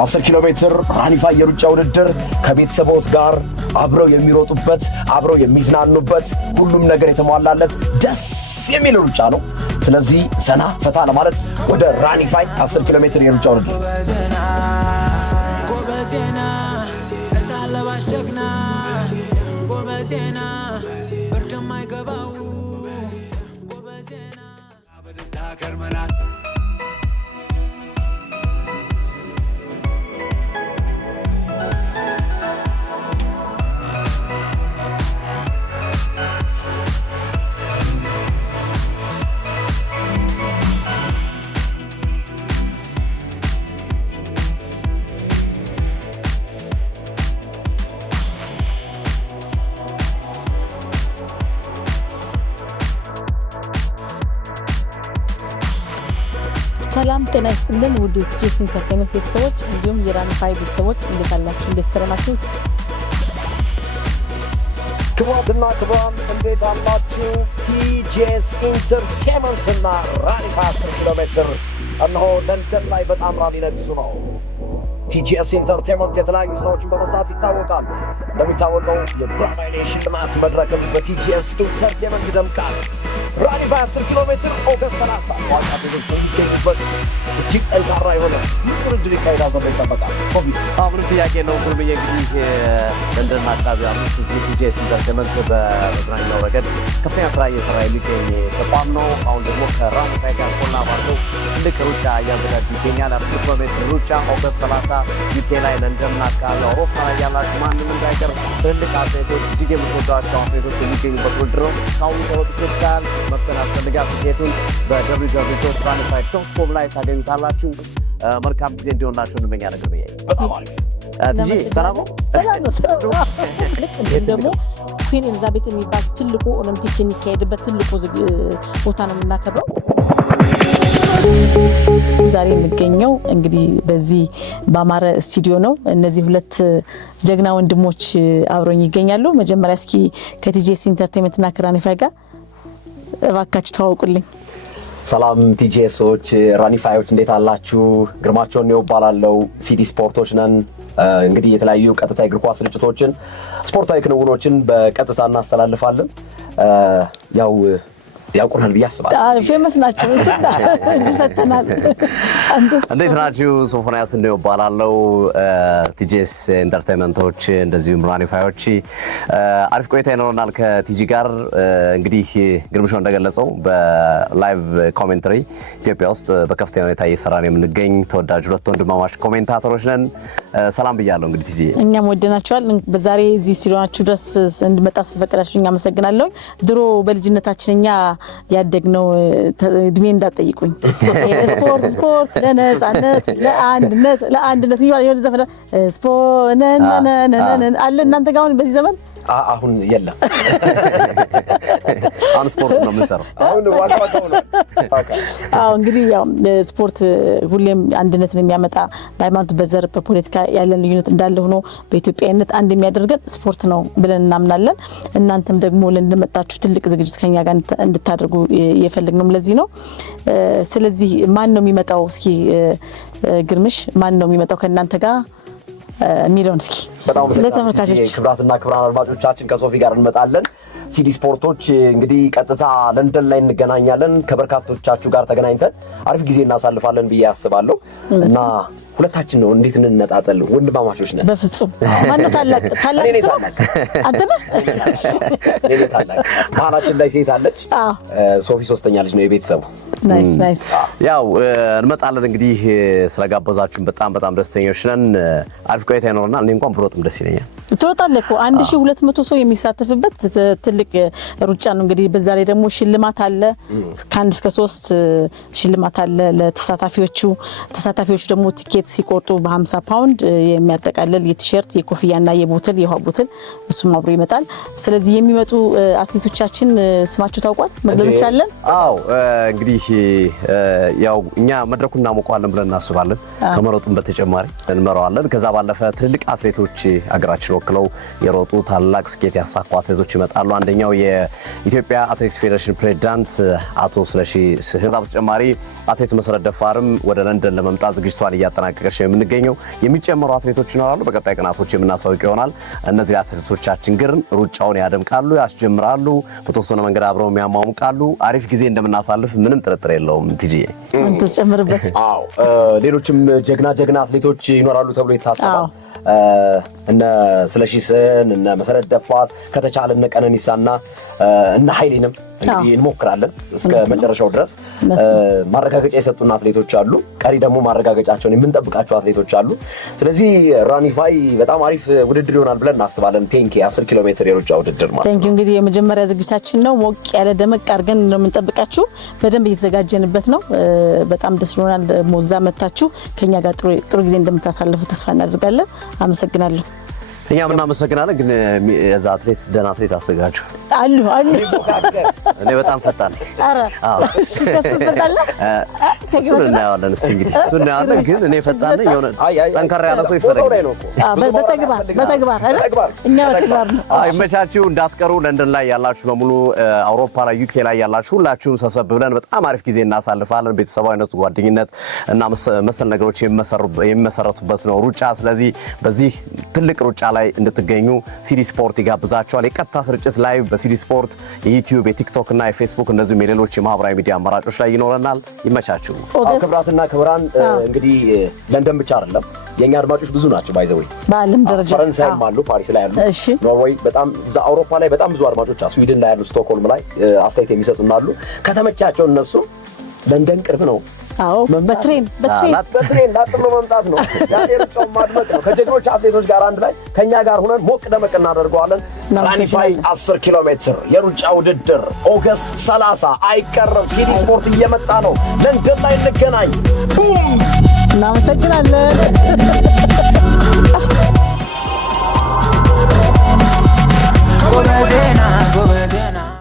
10 ኪሎ ሜትር ራኒፋይ የሩጫ ውድድር ከቤተሰቦት ጋር አብረው የሚሮጡበት አብረው የሚዝናኑበት ሁሉም ነገር የተሟላለት ደስ የሚል ሩጫ ነው። ስለዚህ ዘና ፈታ ለማለት ወደ ራኒፋይ 10 ኪሎ ሜትር የሩጫ ውድድር ሰላም ጤና ይስጥልን ውድ ቲጂኤስ ኢንተርቴይንመንት ቤተሰቦች እንዲሁም የራኒፋይ ቤተሰቦች እንዴት አላችሁ? እንዴት ከረማችሁ? ክቡራትና ክቡራን እንዴት አላችሁ? ቲጂኤስ ኢንተርቴይንመንት እና ራኒፋይ 10 ኪሎ ሜትር እነሆ ለንደን ላይ በጣም ሊነግሱ ነው። ቲጂኤስ ኢንተርቴይንመንት የተለያዩ ስራዎችን በመስራት ይታወቃል። እንደሚታወቀው የብራናይሌ ሽልማት መድረክም በቲጂኤስ ኢንተርቴይንመንት ይደምቃል። ራኒፋይ 10 ኪሎ ሜትር ኦገስት 30 ዋጋ ቤቶች የሚገኙበት እጅግ ጠንካራ የሆነ ውድድር ይካሄዳል ተብሎ ይጠበቃል። አሁንም ጥያቄ ነው ጉርምዬ እንግዲህ ለንደን አካባቢ አምስት ቲጂኤስ ኢንተርቴይንመንት በመዝናኛው ረገድ ከፍተኛ ስራ እየሰራ የሚገኝ ተቋም ነው። አሁን ደግሞ ከራኒፋይ ጋር ቆላ ባለው ትልቅ ሩጫ እያዘጋጁ ይገኛል። 10 ኪሎ ሜትር ሩጫ ኦገስት 30 ዩኬ ላይ ለንደን አካባቢ አውሮፓ ላይ ያላችሁ ማንም እንዳይቀር ትልቅ አትሌቶች እጅግ የምትወዷቸው አትሌቶች የሚገኙበት ውድድር ነው። አሁን ከወጡ ይችላል መስተናገድ ፈልጋችሁ ትኬቱን www.ranify.com ላይ ታገኙታላችሁ። መልካም ጊዜ እንዲሆንላችሁ እንመኛለን። ግርምዬ በጣም አሪፍ ቲጂ ሰላም ነው። ደግሞ ኩዊን ኤሊዛቤት የሚባል ትልቁ ኦሎምፒክ የሚካሄድበት ትልቁ ቦታ ነው የምናከብረው። ዛሬ የሚገኘው እንግዲህ በዚህ በአማረ ስቱዲዮ ነው። እነዚህ ሁለት ጀግና ወንድሞች አብሮኝ ይገኛሉ። መጀመሪያ እስኪ ከቲጂኤስ ኢንተርቴይንመንት እና ከራኒፋይ ጋር እባካችሁ ተዋውቁልኝ። ሰላም ቲጂኤሶች፣ ራኒፋዮች እንዴት አላችሁ? ግርማቸው ነው ይባላለው። ሲዲ ስፖርቶች ነን። እንግዲህ የተለያዩ ቀጥታ የእግር ኳስ ስርጭቶችን፣ ስፖርታዊ ክንውኖችን በቀጥታ እናስተላልፋለን። ያው ያውቁናል ብዬ አስባለሁ። ፌመስ ናቸው። እሱና እንዲሰተናል። እንዴት ናችሁ? ሶፎንያስ ነው ይባላለው። ቲጂኤስ ኢንተርቴይንመንቶች እንደዚሁም ራኒፋዮች አሪፍ ቆይታ ይኖረናል ከቲጂ ጋር። እንግዲህ ግርምሾ እንደገለጸው በላይቭ ኮሜንተሪ ኢትዮጵያ ውስጥ በከፍተኛ ሁኔታ እየሰራን የምንገኝ ተወዳጅ ሁለት ወንድማማች ኮሜንታተሮች ነን። ሰላም ብያለሁ። እንግዲህ ቲጂ እኛም ወደናችኋል። በዛሬ እዚህ ስቱዲዮአችሁ ድረስ እንድመጣ ስለፈቀዳችሁኝ አመሰግናለሁ። ድሮ በልጅነታችን እኛ ያደግነው እድሜ እንዳትጠይቁኝ ስፖርት ለነጻነት ለአንድነት ይባል የሆነ ዘፈን ስፖርት አለ እናንተ ጋር አሁን በዚህ ዘመን አሁን የለም። አሁን ስፖርት ነው የምንሰራው። አሁን ዋልዋታው ነው። አዎ እንግዲህ ያው ስፖርት ሁሌም አንድነትን የሚያመጣ በሃይማኖት፣ በዘር፣ በፖለቲካ ያለን ልዩነት እንዳለ ሆኖ በኢትዮጵያዊነት አንድ የሚያደርገን ስፖርት ነው ብለን እናምናለን። እናንተም ደግሞ ለእንደመጣችሁ ትልቅ ዝግጅት ከኛ ጋር እንድታደርጉ የፈለግነው ለዚህ ነው። ስለዚህ ማን ነው የሚመጣው? እስኪ ግርምሽ ማን ነው የሚመጣው ከእናንተ ጋር ሚሊዮን? እስኪ ለተመልካቾች ክብራትና ክብራን አድማጮቻችን ከሶፊ ጋር እንመጣለን። ሲዲ ስፖርቶች እንግዲህ ቀጥታ ለንደን ላይ እንገናኛለን። ከበርካቶቻችሁ ጋር ተገናኝተን አሪፍ ጊዜ እናሳልፋለን ብዬ አስባለሁ እና ሁለታችን ነው እንዴት እንነጣጠል? ወንድማማቾች ነን። በፍጹም ማን ነው ታላቅ? እኔ ታላቅ። አንተ ነህ? እኔ ታላቅ። መሀላችን ላይ ሴት አለች። ሶፊ ሶስተኛ ልጅ ነው የቤተሰቡ። ናይስ። ያው እንመጣለን እንግዲህ ስለጋበዛችሁን በጣም ደስተኞች ነን። አሪፍ ቆይታ ይኖርናል። እኔ እንኳን ብሮጥም ደስ ይለኛል። ትሮጣለህ እኮ 1200 ሰው የሚሳተፍበት ትልቅ ሩጫ ነው። እንግዲህ በዛ ላይ ደግሞ ሽልማት አለ። ከ1 እስከ 3 ሽልማት አለ ለተሳታፊዎቹ። ተሳታፊዎቹ ደግሞ ቲኬት ሲቆርጡ በ50 ፓውንድ የሚያጠቃልል የቲሸርት፣ የኮፍያና የቦትል የውሃ ቦትል እሱም አብሮ ይመጣል። ስለዚህ የሚመጡ አትሌቶቻችን ስማቸው ታውቋል? መግለጽ ይችላል? አዎ እንግዲህ ያው እኛ መድረኩን እናሞቀዋለን ብለን እናስባለን። ከመሮጡም በተጨማሪ እንመራዋለን። ከዛ ባለፈ ትልቅ አትሌቶች አገራችን ወክለው የሮጡ ታላቅ ስኬት ያሳኩ አትሌቶች ይመጣሉ። አንደኛ አንደኛው የኢትዮጵያ አትሌቲክስ ፌዴሬሽን ፕሬዝዳንት አቶ ስለሺ ስህን። በተጨማሪ አትሌት መሰረት ደፋርም ወደ ለንደን ለመምጣት ዝግጅቷን እያጠናቀቀች ነው የምንገኘው። የሚጨመሩ አትሌቶች ይኖራሉ፣ በቀጣይ ቀናቶች የምናሳውቅ ይሆናል። እነዚህ አትሌቶቻችን ግን ሩጫውን ያደምቃሉ፣ ያስጀምራሉ፣ በተወሰነ መንገድ አብረው የሚያሟሙቃሉ። አሪፍ ጊዜ እንደምናሳልፍ ምንም ጥርጥር የለውም። ቲጂ ተጨምርበት። አዎ ሌሎችም ጀግና አትሌቶች ይኖራሉ ተብሎ ይታሰባል። እነ ስለሺ ስህን፣ እነ መሰረት ደፋር፣ ከተቻለ እነ ቀነኒሳና እነ ኃይሌንም እንግዲህ እንሞክራለን እስከ መጨረሻው ድረስ። ማረጋገጫ የሰጡና አትሌቶች አሉ፣ ቀሪ ደግሞ ማረጋገጫቸውን የምንጠብቃቸው አትሌቶች አሉ። ስለዚህ ራኒፋይ በጣም አሪፍ ውድድር ይሆናል ብለን እናስባለን። ቴንኪ 10 ኪሎ ሜትር የሩጫ ውድድር ማለት ነው። እንግዲህ የመጀመሪያ ዝግጅታችን ነው። ሞቅ ያለ ደመቅ አድርገን ነው የምንጠብቃችሁ። በደንብ እየተዘጋጀንበት ነው። በጣም ደስ ብሎናል። ሞዛ መታችሁ ከኛ ጋር ጥሩ ጊዜ እንደምታሳልፉ ተስፋ እናደርጋለን። አመሰግናለሁ። እኛም እናመሰግናለን። ግን የዛ አትሌት ደህና አትሌት አዘጋጁ አሉ። እኔ በጣም ፈጣን እሱን እናየዋለን። እስቲ እንግዲህ እሱን እናየዋለን። ግን እኔ ፈጣን ነኝ። የሆነ ጠንካራ ያለ ሰው ይፈለጋል። በተግባር እኛ በተግባር ነው። ይመቻችሁ፣ እንዳትቀሩ። ለንደን ላይ ያላችሁ በሙሉ፣ አውሮፓ ላይ ዩኬ ላይ ያላችሁ ሁላችሁም ሰብሰብ ብለን በጣም አሪፍ ጊዜ እናሳልፋለን። ቤተሰባዊነት፣ ጓደኝነት እና መሰል ነገሮች የሚመሰረቱበት ነው ሩጫ። ስለዚህ በዚህ ትልቅ ሩጫ ላይ እንድትገኙ ሲዲ ስፖርት ይጋብዛቸዋል። የቀጥታ ስርጭት ላይ በሲዲ ስፖርት የዩቲዩብ፣ የቲክቶክ እና የፌስቡክ እንደዚሁም የሌሎች የማህበራዊ ሚዲያ አማራጮች ላይ ይኖረናል። ይመቻችሁ። ክብራትና ክብራን እንግዲህ ለንደን ብቻ አይደለም የኛ አድማጮች ብዙ ናቸው። ባይዘው በዓለም ደረጃ ፈረንሳይም አሉ፣ ፓሪስ ላይ አሉ፣ ኖርዌይ በጣም እዛ አውሮፓ ላይ በጣም ብዙ አድማጮች አሉ። ስዊድን ላይ ያሉ፣ ስቶክሆልም ላይ አስተያየት የሚሰጡና አሉ። ከተመቻቸው እነሱ ለንደን ቅርብ ነው። አዎ በትሬን ላጥሎ መምጣት ነው። ያኔ ሩጫው ማድመቅ ነው። ከጀግኖች አትሌቶች ጋር አንድ ላይ ከኛ ጋር ሆነን ሞቅ ደመቅ እናደርገዋለን። ራኒፋይ 10 ኪሎ ሜትር የሩጫ ውድድር ኦገስት 30 አይቀርም። ሲዲ ስፖርት እየመጣ ነው። ለንደን ላይ እንገናኝ። እናመሰግናለን።